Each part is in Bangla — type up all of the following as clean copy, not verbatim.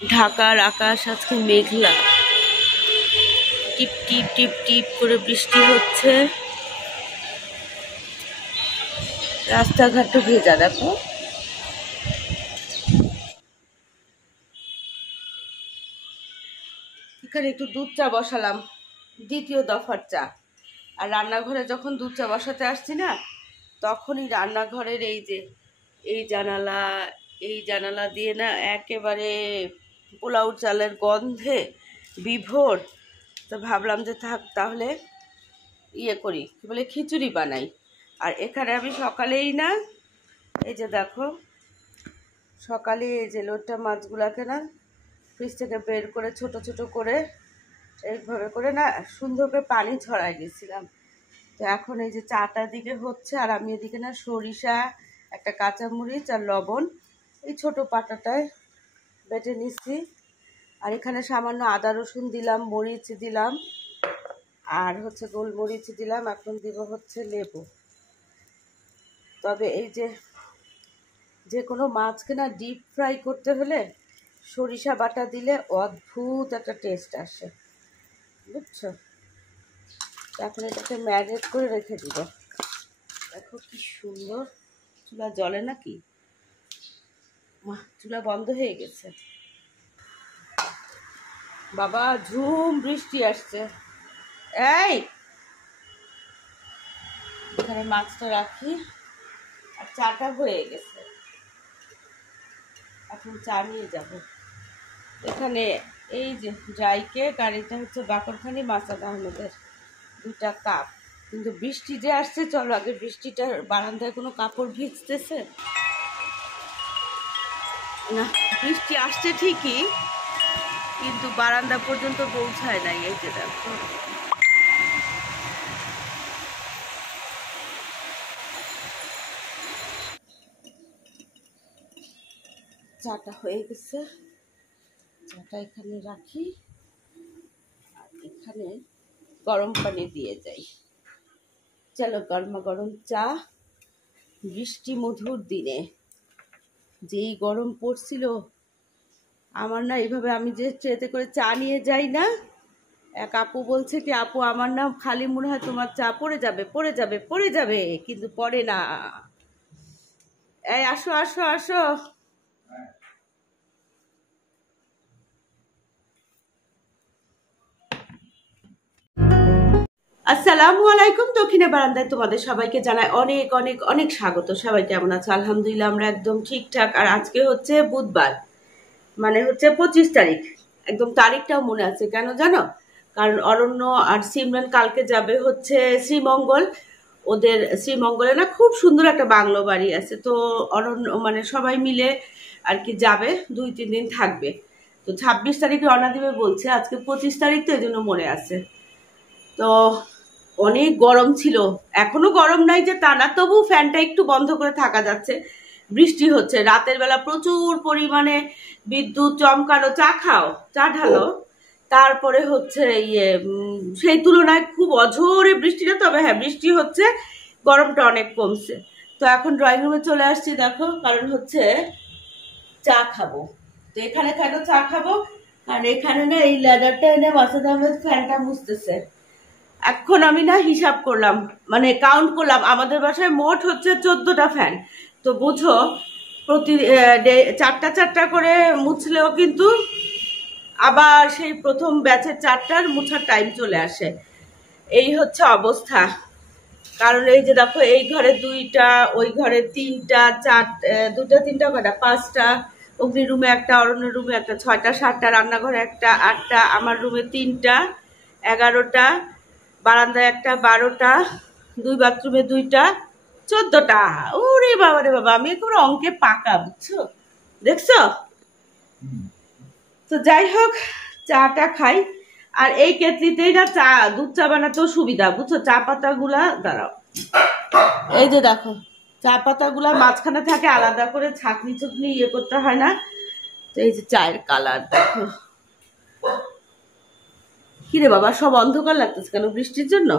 ঢাকার আকাশ আজকে মেঘলা, টিপ টিপ টিপ টিপ করে বৃষ্টি হচ্ছে, রাস্তাঘাটও ভেজা। দেখো এখানে একটু দুধ চা বসালাম, দ্বিতীয় দফার চা। আর রান্নাঘরে যখন দুধ চা বসাতে আসছি না, তখনই রান্নাঘরের এই জানালা দিয়ে না একেবারে পোলাও চালের গন্ধে বিভোর। তো ভাবলাম যে থাক, তাহলে করি, কি বলে, খিচুড়ি বানাই। আর এখানে আমি সকালেই না, এই যে দেখো, সকালে এই যে লোট্টা মাছগুলাকে না ফ্রিজ থেকে বের করে ছোট ছোট করে এইভাবে করে না সুন্দর করে পানি ছড়াই দিয়েছিলাম। তো এখন এই যে চাটা দিকে হচ্ছে, আর আমি এদিকে না সরিষা, একটা কাঁচামরিচ আর লবণ এই ছোট পাটাটায় বেটে নিচ্ছি। আর এখানে সামান্য আদা রসুন দিলাম, মরিচ দিলাম, আর হচ্ছে গোলমরিচ দিলাম। এখন দিব হচ্ছে লেবু। তবে এই যে কোনো মাছকে না ডিপ ফ্রাই করতে হলে সরিষা বাটা দিলে অদ্ভুত একটা টেস্ট আসে, বুঝছো? এখন এটাকে ম্যারিনেট করে রেখে দিব। দেখো কি সুন্দর, চুলা জ্বলে নাকি? চুলা বন্ধ হয়ে গেছে। বাবা ঝুম বৃষ্টি আসছে। এই এখানে মাছটা রাখি, আর চাটা হয়ে গেছে, এখন চা নিয়ে যাব। এখানে এই যে ড্রাই কেক, আর এটা হচ্ছে বাকরখানি মাসাদ আহমেদের 2টা কাপ। কিন্তু বৃষ্টি যে আসছে, চলো আগে বৃষ্টিটার বারান্দায় কোনো কাপড় ভিজতেছে না। বৃষ্টি আসছে ঠিকই, কিন্তু বারান্দা পর্যন্ত পৌঁছায় নাই। এই যে দেখো, চাটা হয়ে গেছে, চাটা এখানে রাখি, আর এখানে গরম পানি দিয়ে যাই। চলো, গরমা গরম চা বৃষ্টি মধুর দিনে। যেই গরম পড়ছিল, আমার না এইভাবে আমি যে ট্রেতে করে চা নিয়ে যাই না, এক আপু বলছে কি, আপু আমার না খালি মনে হয় তোমার চা পড়ে যাবে পড়ে যাবে পড়ে যাবে, কিন্তু পড়ে না। এই আসো আসো আসো। আসসালামু আলাইকুম। দক্ষিণে বারান্দায় তোমাদের সবাইকে জানাই অনেক অনেক অনেক স্বাগত। সবাই কেমন আছে? আলহামদুলিল্লাহ, আমরা একদম ঠিকঠাক। আর আজকে হচ্ছে বুধবার, মানে হচ্ছে 25 তারিখ। একদম তারিখটাও মনে আছে, কেন জানো? কারণ অরণ্য আর সিমরান কালকে যাবে হচ্ছে শ্রীমঙ্গল। ওদের শ্রীমঙ্গলে না খুব সুন্দর একটা বাংলো বাড়ি আছে। তো অরণ্য মানে সবাই মিলে আর কি যাবে, 2-3 দিন থাকবে। তো 26 তারিখ রওনা দিবে বলছে, আজকে 25 তারিখ, তো এই জন্য মনে আছে। তো অনেক গরম ছিল, এখনো গরম নাই যে তা না, তবু ফ্যানটা একটু বন্ধ করে থাকা যাচ্ছে। বৃষ্টি হচ্ছে, রাতের বেলা প্রচুর পরিমাণে বিদ্যুৎ চমকানো। চা খাও, চা ঢালো। তারপরে হচ্ছে সেই তুলনায় খুব অঝোরে বৃষ্টি না, তবে হ্যাঁ বৃষ্টি হচ্ছে, গরমটা অনেক কমছে। তো এখন ড্রয়িং রুমে চলে আসছি, দেখো, কারণ হচ্ছে চা খাবো। তো এখানে কেন চা খাবো? কারণ এখানে না এই লেদারটা এনে মাসুদ আহমেদ ফ্যানটা মুছতেছে। এখন আমি না হিসাব করলাম, মানে কাউন্ট করলাম, আমাদের বাসায় মোট হচ্ছে 14টা ফ্যান। তো বুঝো, প্রতি 4টা করে মুছলেও কিন্তু আবার সেই প্রথম ব্যাচের 4টার মুছার টাইম চলে আসে। এই হচ্ছে অবস্থা। কারণ এই যে দেখো, এই ঘরে 2টা, ওই ঘরে 3টা, 2টা 3টা কটা, 5টা, অগ্নি রুমে একটা, অরণ্য রুমে একটা, 6টা 7টা, রান্নাঘরে একটা, 8টা, আমার রুমে 3টা, 11টা, বারান্দায় একটা, 12টা, 2 বাথরুমে 2টা, 14টা। ওরে বাবা রে বাবা, আমি একেবারে অঙ্কে পাকা, বুঝছো? দেখছো? তো যাই হোক, চাটা খাই। আর এই কেটলিতেই না দুধ চা বানাতেও সুবিধা, বুঝছো? চা পাতা গুলা, দাঁড়াও, এই যে দেখো, চা পাতা গুলা মাঝখানে থাকে, আলাদা করে ছাকনি চুকনি করতে হয় না। তো এই যে চায়ের কালার দেখো। কিরে বাবা, সব অন্ধকার লাগতেছে কেন? বৃষ্টির জন্য?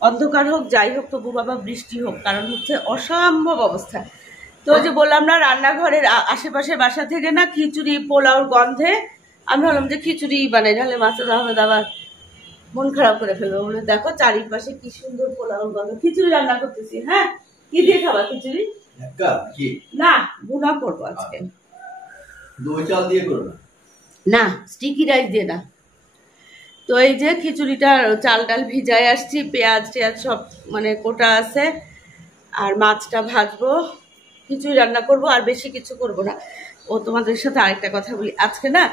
অন্ধকার হোক যাই হোক, তবু বাবা বৃষ্টি হোক, কারণ হচ্ছে অসম্ভব অবস্থা। তো যে বললাম না, রান্নাঘরের আশেপাশে বাসা থেকে না খিচুড়ি পোলাওর গন্ধে আমি ভাবলাম যে খিচুড়ি বানাই, নাহলে মাসুদ আহমেদ আবার মন খারাপ করে ফেলবো। বলে দেখো চারিপাশে কি সুন্দর পোলাওর গন্ধ, খিচুড়ি রান্না করতেছি। হ্যাঁ, কি দিয়ে খাবা খিচুড়ি? না, ভুনা করবো আজকে। দই চাল দিয়ে করো না, স্টিকি রাইস দিয়ে না। তো এই যে খিচুড়িটা চাল ডাল ভিজায় আসছি, পেঁয়াজ টেয়াজ সব মানে কোটা আছে, আর মাছটা ভাজবো, খিচুড়ি রান্না করব, আর বেশি কিছু করব না। ও তোমাদের সাথে আরেকটা কথা বলি, আজকে না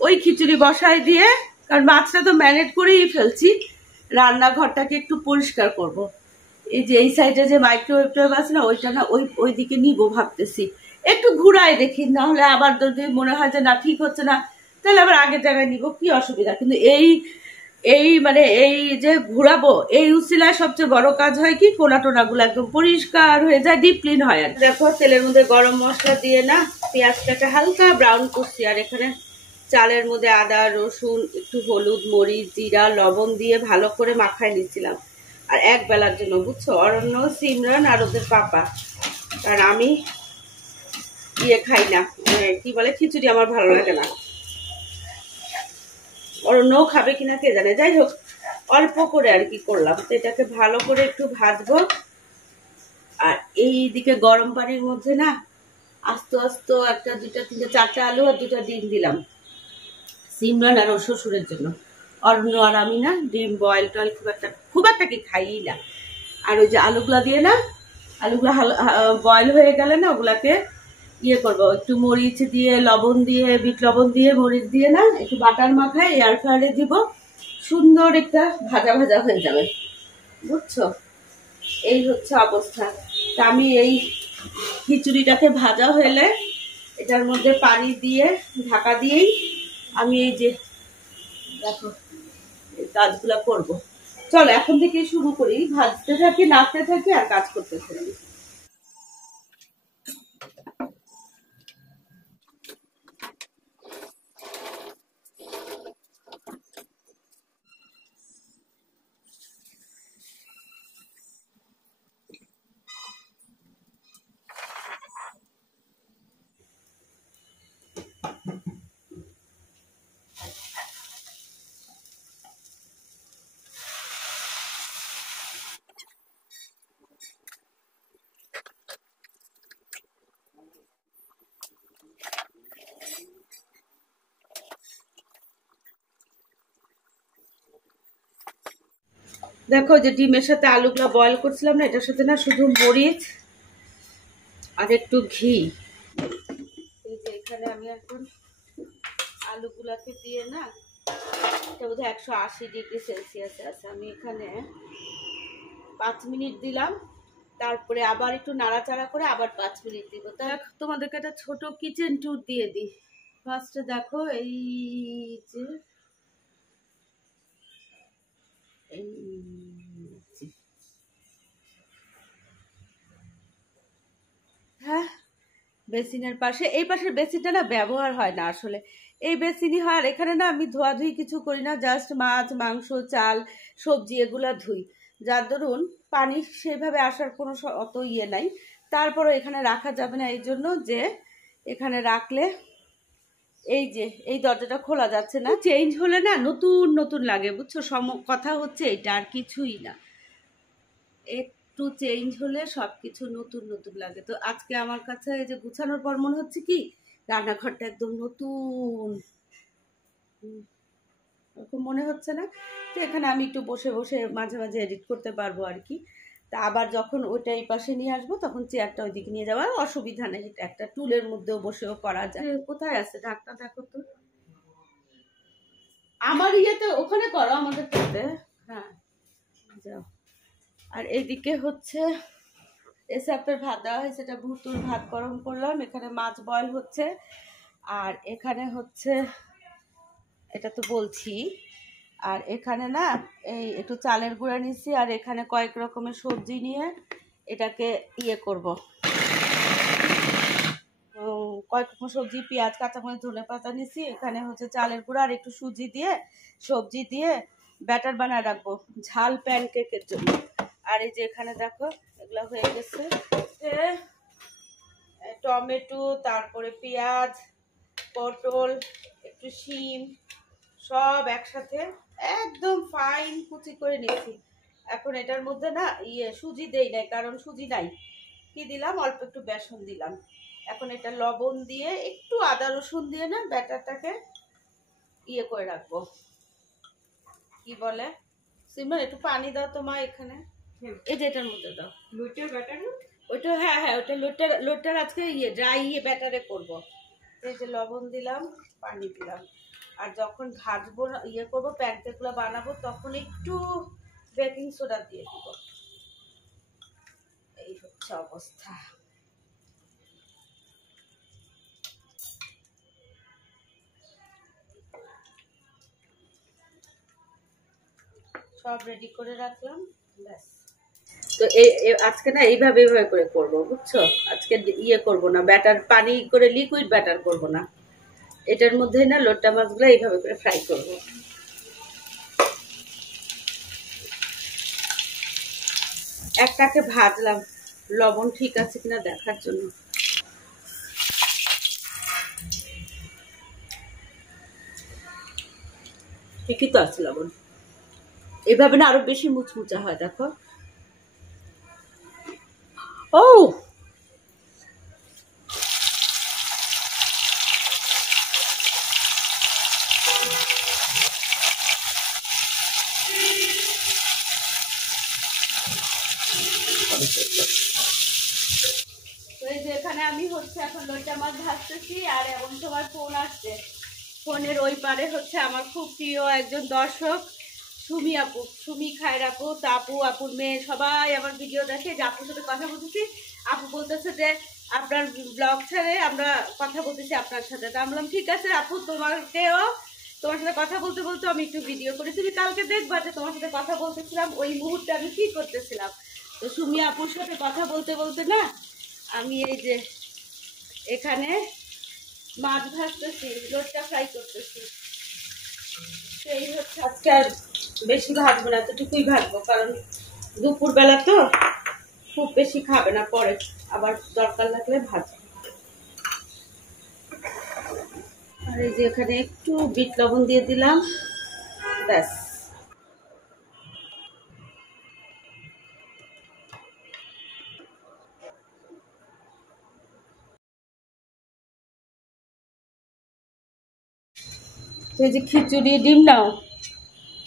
ওই খিচুড়ি বসাই দিয়ে, কারণ মাছটা তো ম্যারিনেট করেই ফেলছি, রান্নাঘরটাকে একটু পরিষ্কার করব। এই যে এই সাইডে যে মাইক্রোওয়েভ আছে না, ওইটা না ওই দিকে নিবো ভাবতেছি। একটু ঘুরাই দেখি, না হলে আবার যদি মনে হয় যে না ঠিক হচ্ছে না, তাহলে আবার আগের জায়গায় নিব, কি অসুবিধা। কিন্তু এই যে ঘুরাবো, এই উসিলায় সবচেয়ে বড় কাজ হয় কি, কোনা টোনা গুলো একদম পরিষ্কার হয়ে যায়, ডিপ ক্লিন হয়। আর দেখো তেলের মধ্যে গরম মশলা দিয়ে না পেঁয়াজটাকে হালকা ব্রাউন করছি, আর এখানে চালের মধ্যে আদা রসুন একটু হলুদ মরিচ জিরা লবণ দিয়ে ভালো করে মাখায় নিচ্ছিলাম, আর এক বেলার জন্য, বুঝছো। অরণ্য সিমরান আর ওদের পাপা, কারণ আমি খাই না, কি বলে খিচুড়ি আমার ভালো লাগে না। অরণ্যও খাবে কিনা কে জানে। যাই হোক, অল্প করে আর কি করলাম। তো এটাকে ভালো করে একটু ভাজবো, আর এই দিকে গরম পানির মধ্যে না আস্তে আস্তে একটা দুটা তিনটা চারটা আলু আর দুটা ডিম দিলাম, সিমরান আর ওর শ্বশুরের জন্য। অরণ্য আর আমি না ডিম বয়েল টয়েল খুব একটা কি খাই না। আর ওই যে আলুগুলা দিয়ে না, আলুগুলা বয়েল হয়ে গেলে না ওগুলাকে করবো, একটু মরিচ দিয়ে লবণ দিয়ে বিট লবণ দিয়ে মরিচ দিয়ে না একটু বাটার মাখায় এয়ার ফ্রায়ারে দিব, সুন্দর একটা ভাজা ভাজা হয়ে যাবে, বুঝছো। এই হচ্ছে অবস্থা। তা আমি এই খিচুড়িটাকে ভাজা হলে এটার মধ্যে পানি দিয়ে ঢাকা দিয়েই আমি এই যে দেখো এই কাজগুলা করবো। চলো এখন থেকে শুরু করি, ভাজতে থাকি নাড়তে থাকি আর কাজ করতে থাকি। দেখো যে ডিমের সাথে আলুগুলো বয়েল করছিলাম না, এটার সাথে না শুধু মরিচ আর একটু ঘি, এই যে এখানে আমি এখন আলুগুলাকে দিয়ে না, এটা বোধহয় 180°C আছে, আমি এখানে 5 মিনিট দিলাম, তারপরে আবার একটু নাড়াচাড়া করে আবার 5 মিনিট দিব। তা তোমাদেরকে একটা ছোট কিচেন ট্যুর দিয়ে দিই। ফার্স্টে দেখো এই যে হ্যাঁ বেসিনের পাশে, এই পাশের বেসিনটা না ব্যবহার হয় না আসলে, এই বেসিনই হয়। আর এখানে না আমি ধোয়াধুয়ি কিছু করি না, জাস্ট মাছ মাংস চাল সবজি এগুলা ধুই, যার দরুন পানি সেভাবে আসার কোনো অত নাই। তারপরও এখানে রাখা যাবে না, এই জন্য যে এখানে রাখলে এই যে এই দরজাটা খোলা যাচ্ছে না, চেঞ্জ হলে না নতুন নতুন লাগে, বুঝছো। কথা হচ্ছে এটা, আর কিছুই না, একটু চেঞ্জ হলে সবকিছু নতুন নতুন লাগে। তো আজকে আমার কাছে এই যে গুছানোর পর মনে হচ্ছে কি রান্নাঘরটা একদম নতুন এরকম মনে হচ্ছে না। তো এখানে আমি একটু বসে বসে মাঝে মাঝে এডিট করতে পারবো আর কি। তা আবার যখন ওইটা এই পাশে নিয়ে আসবো তখন চেয়ারটা ওইদিকে নিয়ে যাওয়ার অসুবিধা নেই, একটা টুলের মধ্যেও বসেও করা যায়। কোথায় আছে ঢাকটা দেখো তো, আমার ইয়েতে ওখানে করো আমাদের সাথে, হ্যাঁ যাও। আর এইদিকে হচ্ছে এসআপের ভাত দেওয়া হয়েছে, এটা ভুতুর ভাত গরম করলাম, এখানে মাছ বয়েল হচ্ছে, আর এখানে হচ্ছে এটা তো বলছি, আর এখানে না এই একটু চালের গুঁড়া নিচ্ছি, আর এখানে কয়েক রকমের সবজি নিয়ে এটাকে করব, কয়েক রকম সবজি পেঁয়াজ কাঁচামরিচ ধনে পাতা নিচ্ছি, এখানে হচ্ছে চালের গুঁড়া আর একটু সুজি দিয়ে সবজি দিয়ে ব্যাটার বানায় রাখবো ঝাল প্যানকেকের জন্য। আর এই যে এখানে দেখো এগুলো হয়ে গেছে, টমেটো, তারপরে পেঁয়াজ, পটল, একটু শিম সব একসাথে একদম ফাইন কুচি করে নিয়েছি। এখন এটার মধ্যে না সুজি দেই নাই, কারণ সুজি নাই। কি দিলাম, অল্প একটু বেসন দিলাম। এখন এটা লবণ দিয়ে একটু আদা রসুন দিয়ে না ব্যাটারটাকে করে রাখবো। কি বলে সিমন, একটু পানি দাও তো মা এখানে, এই যে এটার মধ্যে দাও। লুটের ব্যাটার না ওইটা? হ্যাঁ হ্যাঁ, ওটা লোটার আজকে ড্রাই ব্যাটারে করবো। এই যে লবণ দিলাম, পানি দিলাম। আর যখন ভাজবো করবো প্যানকেক গুলো বানাবো, তখন একটু বেকিং সোডা দিয়ে দিব। এই হচ্ছে অবস্থা। সব রেডি করে রাখলাম, ব্যাস। তো আজকে না এইভাবে করে করবো, বুঝছো? আজকে করবো না, ব্যাটার পানি করে লিকুইড ব্যাটার করবো না। এটার মধ্যে না লোট্টা মাছগুলো এইভাবে করে ফ্রাই করবো। একটাকে ভাজলাম লবণ ঠিক আছে কিনা দেখার জন্য। ঠিকই তো আছে লবণ। এইভাবে না আরো বেশি মুচমুচা হয়, দেখো। ও এখানে আমি এখন লইটা মাছ ভাজতেছি, আর এমন সময় ফোন আসছে। ফোনের ওই পারে আমার খুব প্রিয় একজন দর্শক, সুমি আপু, সুমি খায়ের আপু। তো আপুর মেয়ে সবাই আমার ভিডিও দেখে। যে আপুর সাথে কথা বলতেছি, আপু বলতেছে যে আপনার ব্লগ ছেড়ে আমরা কথা বলতেছি আপনার সাথে। তো আমি বললাম ঠিক আছে আপু, তোমার সাথে কথা বলতে বলতে আমি একটু ভিডিও করেছি, তুমি কালকে দেখবা যে তোমার সাথে কথা বলতেছিলাম ওই মুহূর্তে আমি কি করতেছিলাম। তো সুমি আপুর সাথে কথা বলতে বলতে না আমি এই যে এখানে মাছ ভাজতেছি, লোটটা ফ্রাই করতেছি। সেই হচ্ছে, আজকে আর বেশি ভাজবো না, এতটুকুই ভাজবো, কারণ দুপুর বেলা তো খুব বেশি খাবে না, পরে আবার দরকার লাগলে ভাজবো। আর এই যে এখানে একটু বিট লবণ দিয়ে দিলাম, ব্যাস। এই যে খিচুড়ি, ডিম নাও,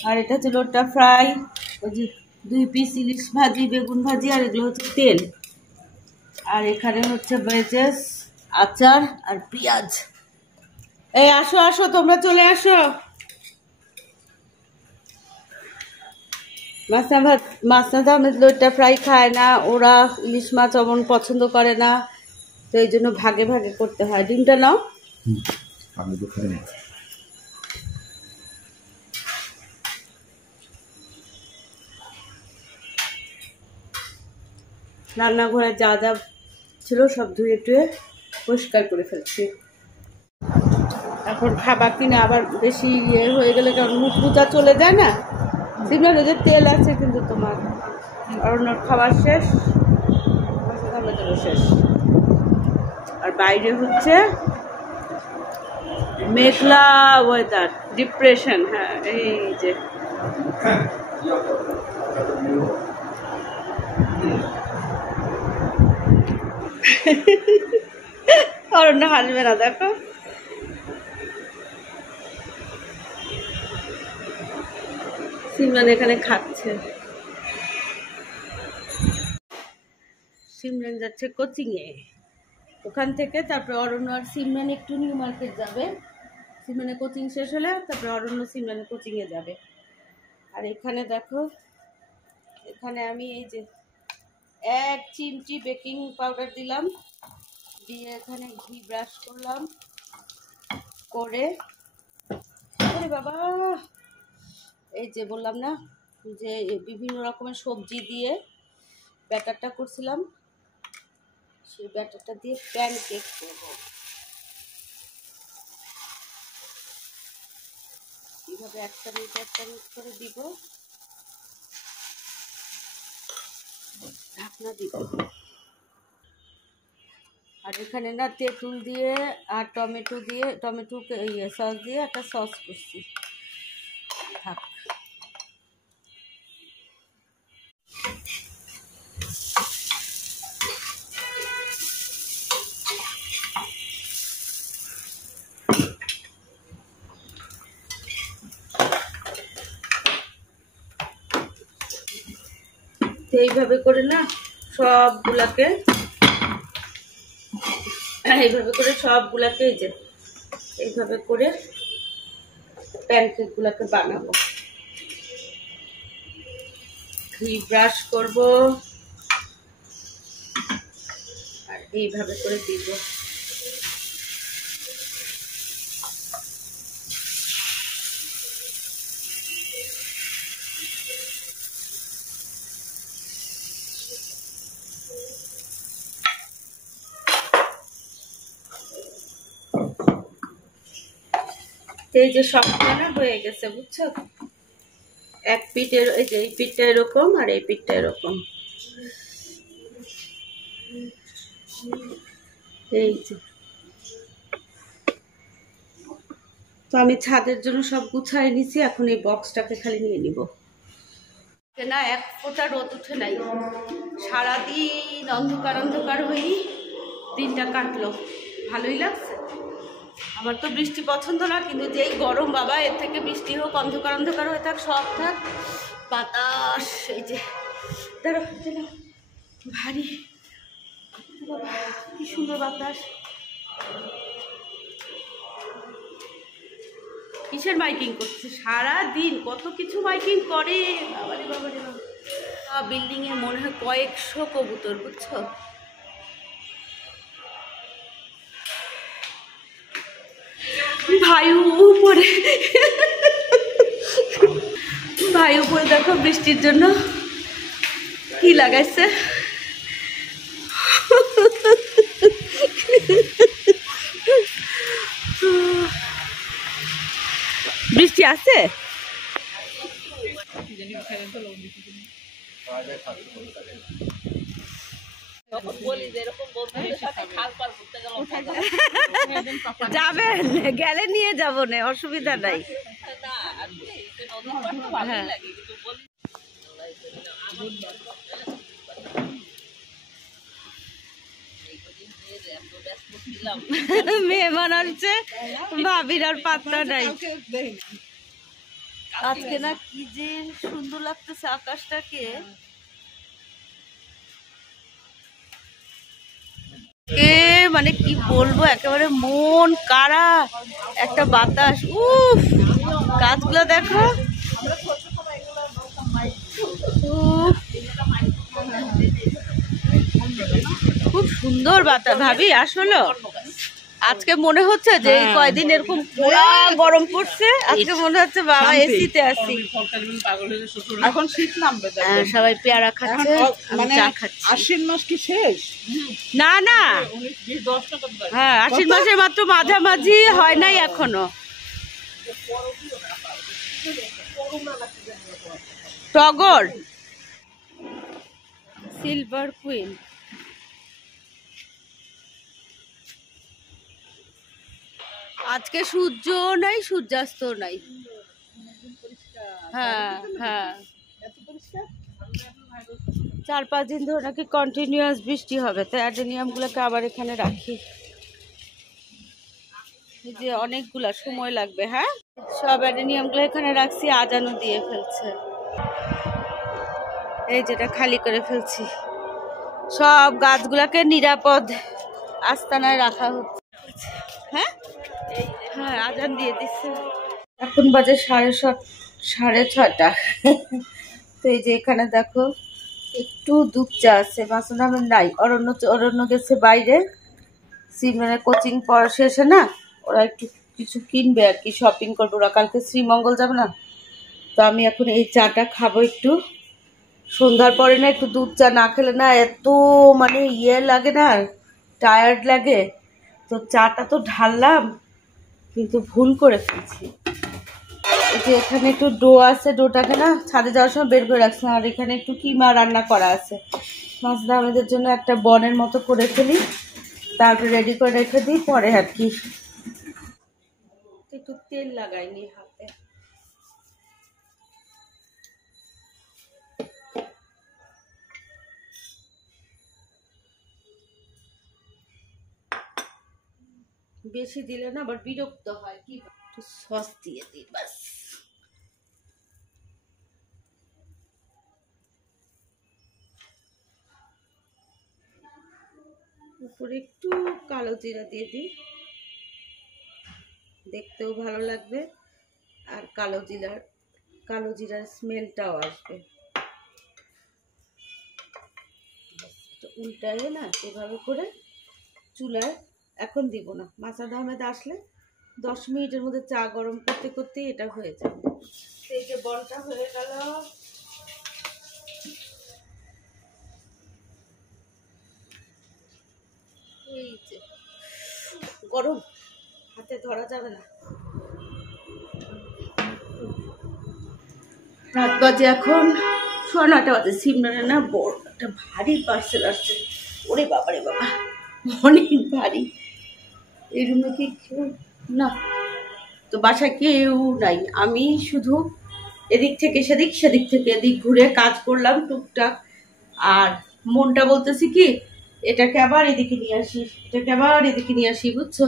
আর এটা হচ্ছে লোটটা ফ্রাই, ওই যে 2 পিস ইলিশ ভাজি, বেগুন ভাজি, আর এগুলো হচ্ছে তেল। আর এখানে হচ্ছে ভেজেস, আচার আর পেঁয়াজ। এই আসো আসো, তোমরা চলে আসো। মাছনা লোটটা ফ্রাই খায় না, ওরা ইলিশ মাছ অমন পছন্দ করে না, তো এই জন্য ভাগে ভাগে করতে হয়। ডিমটা নাও। রান্নাঘরে যা যা ছিল সব ধুয়ে টুয়ে পরিষ্কার করে ফেলছি। এখন খাবার কিনে আবার বেশি হয়ে গেলে, কারণ মুখ পূজা চলে যায় না। সিমলার যে তেল আছে, কিন্তু তোমার অরণ্যর খাবার শেষ, আমাদেরও শেষ। আর বাইরে হচ্ছে মেঘলা ওয়েদার, ডিপ্রেশন। হ্যাঁ, এই যে অরণ্য হাসবে না, দেখো। সিমরান এখানে খাচ্ছে। সিমরান যাচ্ছে কোচিং এ, ওখান থেকে তারপরে অরণ্য আর সিমরান একটু নিউ মার্কেট যাবে। সিমরানের কোচিং শেষ হলে তারপরে অরণ্য সিমরানের কোচিং এ যাবে। আর এখানে দেখো, এখানে আমি এই যে 1 চিমটি বেকিং পাউডার দিলাম, দিয়ে এখানে ঘি ব্রাশ করলাম, করে বাবা এই যে বললাম না যে বিভিন্ন রকমের সবজি দিয়ে ব্যাটারটা করছিলাম, সেই ব্যাটারটা দিয়ে প্যানকেক করব। এইভাবে একটা মিনিট করে দিব, ঢাকনা দিব। আর এখানে না তেঁতুল দিয়ে আর টমেটো সস দিয়ে একটা সস করছি। থাক। এইভাবে করে না সবগুলাকে এই যে এইভাবে করে প্যানকেক গুলাকে বানাবো। ঘি ব্রাশ করব আর এইভাবে করে দিব। এই যে সবটা না হয়ে গেছে, বুঝছো? এক পিঠের এই যে এই পিঠটা এরকম আর এই পিঠটা এরকম। এই যে তো আমি ছাদের জন্য সব গুছাই নিছি, এখন এই বক্সটাকে খালি নিয়ে নিব। না এক ফোঁটা রোদ উঠে নাই, সারাদিন অন্ধকার অন্ধকার হয়ে দিনটা কাটলো। ভালোই লাগছে। আমার তো বৃষ্টি পছন্দ না, কিন্তু যেই গরম বাবা, এর থেকে বৃষ্টি হোক অন্ধকার অন্ধকার হয়ে থাক সব থাক, বাতাস এই যে ধরো ভারী বাবা, কি সুন্দর বাতাস। কিসের মাইকিং করছে সারাদিন, কত কিছু মাইকিং করে বাবারে বাবারে বাবা। বিল্ডিং এ মনে হয় কয়েকশো কবুতর, বুঝছো? ভাই উপরে দেখো বৃষ্টির জন্য কি লাগাইছে। বৃষ্টি আছে? যাবেন, গেলে নিয়ে যাবো না, অসুবিধা নাই। মেহমান আসছে, ভাবির আর পাত্তা নাই। আজকে না কি যে সুন্দর লাগতেছে আকাশটাকে। মানে কি বলবো, একেবারে মন কাড়া একটা বাতাস। উফ, গাছগুলো দেখো, খুব সুন্দর বাতাস। ভাবি আসলে আজকে মনে হচ্ছে যে এই কয়দিন এরকম পুরা গরম পড়ছে, আজকে মনে হচ্ছে বাবা এসিতে আছি। এখন শীত নামবে, সবাই পেয়ারা খাচ্ছে, চা খাচ্ছে। আশ্বিন মাস কি শেষ? না না, হ্যাঁ আশ্বিন মাসের মাত্র মাঝামাঝি হয় নাই এখনো। টগর, সিলভার কুইন। আজকে সূর্য নাই, সূর্যাস্ত নাই। হ্যাঁ হ্যাঁ, 4-5 দিন ধরে নাকি কন্টিনিউয়াস বৃষ্টি হবে, তাই অ্যাডেনিয়াম গুলোকে আবার এখানে রাখি। যে অনেকগুলা সময় লাগবে। হ্যাঁ, সব অ্যাডেনিয়াম গুলো এখানে রাখছি, আজানও দিয়ে ফেলছে। এই যেটা খালি করে ফেলছি, সব গাছগুলাকে নিরাপদ আস্তানায় রাখা হচ্ছে। হ্যাঁ হ্যাঁ, আজান দিয়ে দিচ্ছে। এখন বাজে 6:30। তো এই যে এখানে দেখো একটু দুধ চা আছে, মাসুদ আহমেদ নাই, অরণ্য গেছে বাইরে, সিমরানের কোচিং পড়া শেষে না, ওরা একটু কিছু কিনবে আর কি, শপিং করবে। ওরা কালকে শ্রীমঙ্গল যাবে না, তো আমি এখন এই চাটা খাবো। একটু সন্ধ্যার পরে না একটু দুধ চা না খেলে না এত মানে লাগে না, টায়ার্ড লাগে। তো চাটা তো ঢাললাম, কিন্তু ভুল করে ফেলছি। এই যে এখানে একটু ডো আছে, ডোটাকে না ছাদে যাওয়ার সময় বের করে রাখছিলাম। আর এখানে একটু কিমা রান্না করা আছে, মাসুদ আহমেদের জন্য একটা বনের মতো করে ফেলি, তারপরে রেডি করে রেখে দিই, পরে আর কি একটু তেল লাগাইনি হাতে। বেশি দিলে না আবার বিরক্ত হয়, কি একটু সস দিয়ে দিই বাস। উপরে একটু কালো জিরা দিয়ে দিই, দেখতেও ভালো লাগবে আর কালো জিরার স্মেলটাও আসবে। উল্টায় না এভাবে করে চুলায় এখন দিব না, মাসাদ আহমেদ আসলে 10 মিনিটের মধ্যে চা গরম করতে করতে এটা হয়ে যাবে। এই যে বলটা হয়ে গেল, এই যে গরম, হাতে ধরা যাবে না। রাত বাজে এখন 9:30 বাজে। সিমরানে না বড় একটা ভারী পার্সেল আসছে। ওরে বাবা রে বাবা, অনেক ভারী। এই রুমে কি কেউ না, তো বাসায় কেউ নাই, আমি শুধু এদিক থেকে সেদিক, সেদিক থেকে এদিক ঘুরে কাজ করলাম টুকটাক। আর মনটা বলতেছি কি, এটাকে আবার এদিকে নিয়ে আসি, এটাকে আবার এদিকে নিয়ে আসি, বুঝছো।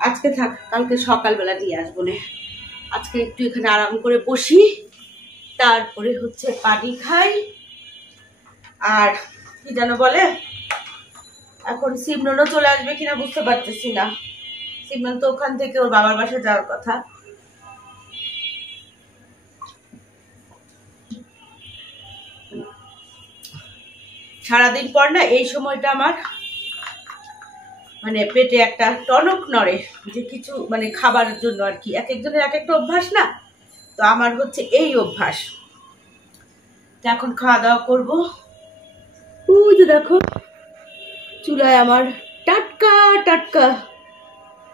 আজকে থাক, কালকে সকালবেলা নিয়ে আসবো না। আজকে একটু এখানে আরাম করে বসি, তারপরে হচ্ছে পানি খাই। আর কি যেন বলে, এখন সিমরনও চলে আসবে কিনা বুঝতে পারতেছি না। সিমরন তো ওখান থেকে ওর বাবার বাসায় যাওয়ার কথা। সারাদিন পর না এই সময়টা আমার মানে পেটে একটা টনক নড়ে, যে কিছু মানে খাবারের জন্য আর কি। এক একজনের এক একটা অভ্যাস না, তো আমার হচ্ছে এই অভ্যাস। তো এখন খাওয়া দাওয়া করবো। ওই যে দেখো চুলায় আমার টাটকা টাটকা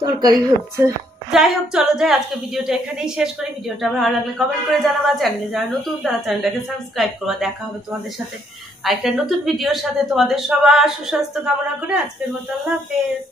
তরকারি হচ্ছে। যাই হোক, চলো যাই, আজকে ভিডিওটা এখানেই শেষ করি। ভিডিওটা ভালো লাগলে কমেন্ট করে জানাবা, চ্যানেলে যারা নতুন তারা চ্যানেলটাকে সাবস্ক্রাইব করবা। দেখা হবে তোমাদের সাথে আরেকটা নতুন ভিডিওর সাথে। তোমাদের সবার সুস্বাস্থ্য কামনা করে আজকের মতো আল্লাহ হাফেজ।